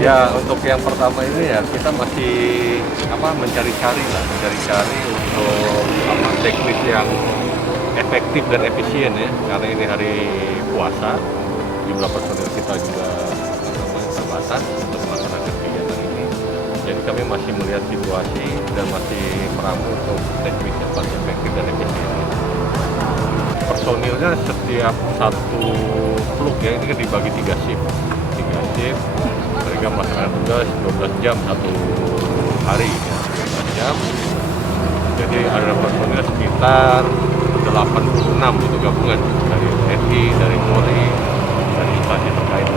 Ya, untuk yang pertama ini ya kita masih mencari-cari untuk teknis yang efektif dan efisien ya, karena ini hari puasa, jumlah personil kita juga terbatas untuk melaksanakan kegiatan ini. Jadi kami masih melihat situasi dan masih meramu untuk teknis yang paling efektif dan efisien. Personilnya setiap satu fluk ya, ini kan dibagi 3 shift. Mereka melaksanakan tugas 12 jam satu hari ya, 12 jam. Jadi ada personil sekitar 86 untuk gabungan dari TNI, dari Polri, dari instansi terkait